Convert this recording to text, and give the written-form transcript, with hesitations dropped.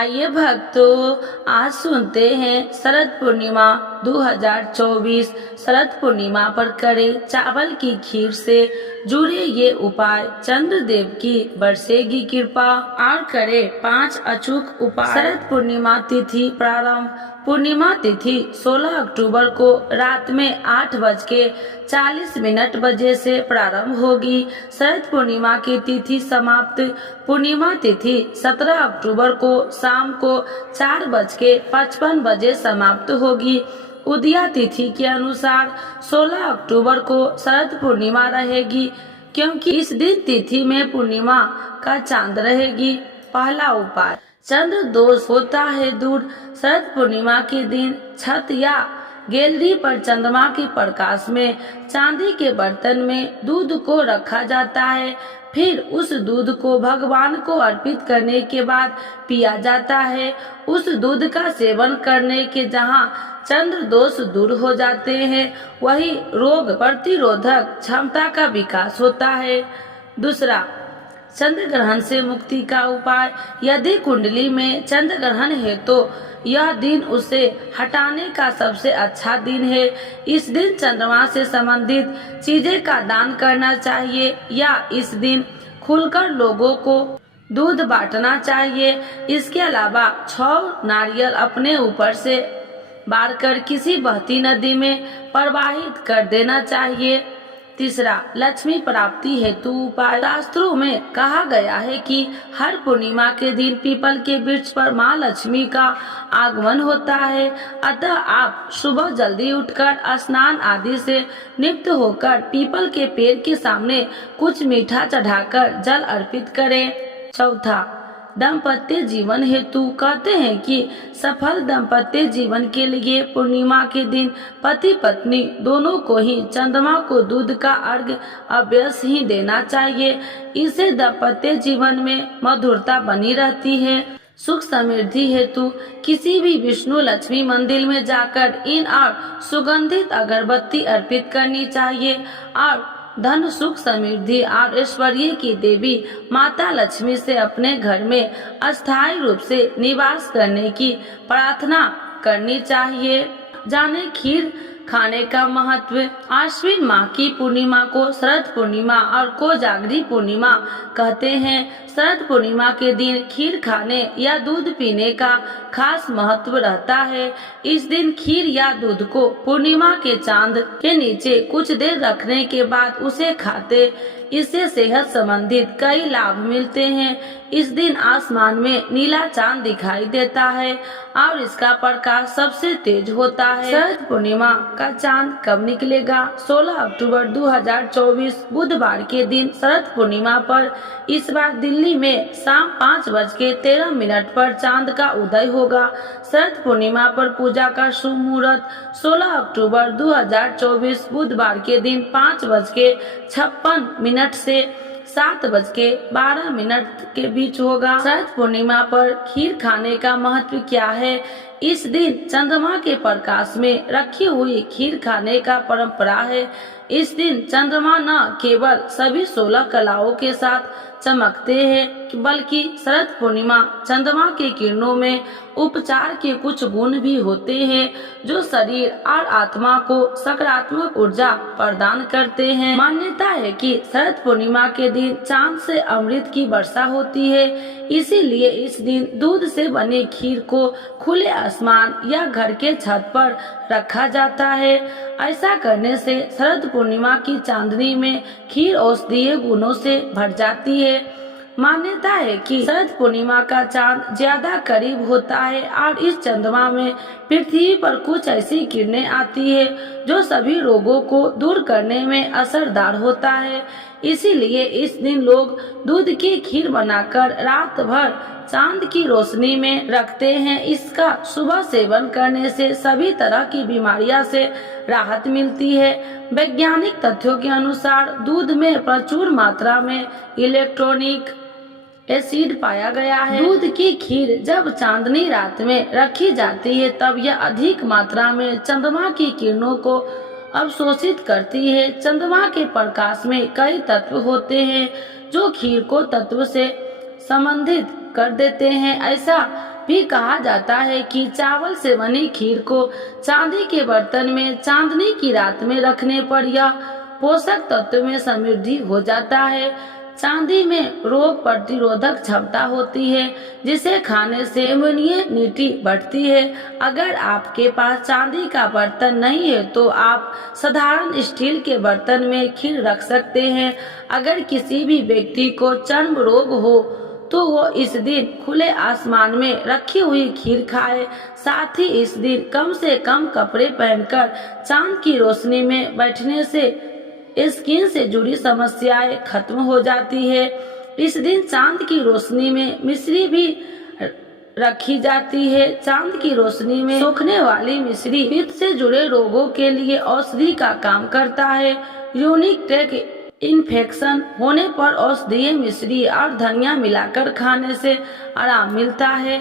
आइए भक्तों, आज सुनते हैं शरद पूर्णिमा 2024। शरद पूर्णिमा पर करें चावल की खीर से जुड़े ये उपाय, चंद्रदेव की बरसेगी कृपा। और करें 5 अचूक उपाय। शरद पूर्णिमा तिथि प्रारंभ। पूर्णिमा तिथि 16 अक्टूबर को रात में 8:40 बजे से प्रारंभ होगी। शरद पूर्णिमा की तिथि समाप्त। पूर्णिमा तिथि 17 अक्टूबर को शाम को 4:55 बजे समाप्त होगी। उदया तिथि के अनुसार 16 अक्टूबर को शरद पूर्णिमा रहेगी, क्योंकि इस दिन तिथि में पूर्णिमा का चांद रहेगी। पहला उपाय, चंद्र दोष होता है दूर। शरद पूर्णिमा के दिन छत या गैलरी पर चंद्रमा के प्रकाश में चांदी के बर्तन में दूध को रखा जाता है। फिर उस दूध को भगवान को अर्पित करने के बाद पिया जाता है। उस दूध का सेवन करने के जहाँ चंद्र दोष दूर हो जाते हैं, वही रोग प्रतिरोधक क्षमता का विकास होता है। दूसरा, चंद्र ग्रहण से मुक्ति का उपाय। यदि कुंडली में चंद्र ग्रहण है तो यह दिन उसे हटाने का सबसे अच्छा दिन है। इस दिन चंद्रमा से संबंधित चीजें का दान करना चाहिए या इस दिन खुलकर लोगों को दूध बांटना चाहिए। इसके अलावा 6 नारियल अपने ऊपर से बार कर किसी बहती नदी में प्रवाहित कर देना चाहिए। तीसरा, लक्ष्मी प्राप्ति हेतु उपाय। शास्त्रों में कहा गया है कि हर पूर्णिमा के दिन पीपल के वृक्ष पर माँ लक्ष्मी का आगमन होता है। अतः आप सुबह जल्दी उठकर स्नान आदि से निवृत्त होकर पीपल के पेड़ के सामने कुछ मीठा चढ़ाकर जल अर्पित करें। चौथा, दाम्पत्य जीवन हेतु। कहते हैं कि सफल दाम्पत्य जीवन के लिए पूर्णिमा के दिन पति पत्नी दोनों को ही चंद्रमा को दूध का अर्घ्य अवश्य ही देना चाहिए। इससे दाम्पत्य जीवन में मधुरता बनी रहती है। सुख समृद्धि हेतु किसी भी विष्णु लक्ष्मी मंदिर में जाकर इन और सुगंधित अगरबत्ती अर्पित करनी चाहिए और धन सुख समृद्धि और ऐश्वर्य की देवी माता लक्ष्मी से अपने घर में अस्थायी रूप से निवास करने की प्रार्थना करनी चाहिए। जाने खीर खाने का महत्व। आश्विन माह की पूर्णिमा को शरद पूर्णिमा और कोजागरी पूर्णिमा कहते हैं। शरद पूर्णिमा के दिन खीर खाने या दूध पीने का खास महत्व रहता है। इस दिन खीर या दूध को पूर्णिमा के चांद के नीचे कुछ देर रखने के बाद उसे खाते, इससे सेहत संबंधित कई लाभ मिलते हैं। इस दिन आसमान में नीला चांद दिखाई देता है और इसका प्रकाश सबसे तेज होता है। शरद पूर्णिमा का चांद कब निकलेगा? 16 अक्टूबर 2024 बुधवार के दिन शरद पूर्णिमा पर इस बार दिल्ली में शाम 5:13 पर चांद का उदय होगा। शरद पूर्णिमा पर पूजा का शुभ मुहूर्त 16 अक्टूबर 2024 बुधवार के दिन 5:56 से 7:12 के बीच होगा। शरद पूर्णिमा पर खीर खाने का महत्व क्या है? इस दिन चंद्रमा के प्रकाश में रखी हुई खीर खाने का परंपरा है। इस दिन चंद्रमा न केवल सभी 16 कलाओं के साथ चमकते हैं, बल्कि शरद पूर्णिमा चंद्रमा के किरणों में उपचार के कुछ गुण भी होते हैं, जो शरीर और आत्मा को सकारात्मक ऊर्जा प्रदान करते हैं। मान्यता है कि शरद पूर्णिमा के दिन चांद से अमृत की वर्षा होती है, इसीलिए इस दिन दूध से बने खीर को खुले आसमान या घर के छत पर रखा जाता है। ऐसा करने से शरद पूर्णिमा की चांदनी में खीर औषधीय गुणों से भर जाती है। मान्यता है कि शरद पूर्णिमा का चांद ज्यादा करीब होता है और इस चंद्रमा में पृथ्वी पर कुछ ऐसी किरणें आती है जो सभी रोगों को दूर करने में असरदार होता है। इसीलिए इस दिन लोग दूध की खीर बनाकर रात भर चांद की रोशनी में रखते हैं। इसका सुबह सेवन करने से सभी तरह की बीमारियों से राहत मिलती है। वैज्ञानिक तथ्यों के अनुसार दूध में प्रचुर मात्रा में इलेक्ट्रॉनिक एसिड पाया गया है। दूध की खीर जब चांदनी रात में रखी जाती है तब यह अधिक मात्रा में चंद्रमा की किरणों को अवशोषित करती है। चंद्रमा के प्रकाश में कई तत्व होते हैं जो खीर को तत्व से संबंधित कर देते हैं। ऐसा भी कहा जाता है कि चावल से बनी खीर को चांदी के बर्तन में चांदनी की रात में रखने पर यह पोषक तत्व में समृद्धि हो जाता है। चांदी में रोग प्रतिरोधक क्षमता होती है, जिसे खाने से इम्यूनिटी बढ़ती है। अगर आपके पास चांदी का बर्तन नहीं है तो आप साधारण स्टील के बर्तन में खीर रख सकते हैं। अगर किसी भी व्यक्ति को चर्म रोग हो तो वो इस दिन खुले आसमान में रखी हुई खीर खाए। साथ ही इस दिन कम से कम कपड़े पहनकर चांद की रोशनी में बैठने से स्किन से जुड़ी समस्याएं खत्म हो जाती है। इस दिन चांद की रोशनी में मिश्री भी रखी जाती है। चांद की रोशनी में सूखने वाली मिश्री पित्त से जुड़े रोगों के लिए औषधि का काम करता है। यूनिक ट्रैक इन्फेक्शन होने पर औषधीय मिश्री और धनिया मिलाकर खाने से आराम मिलता है।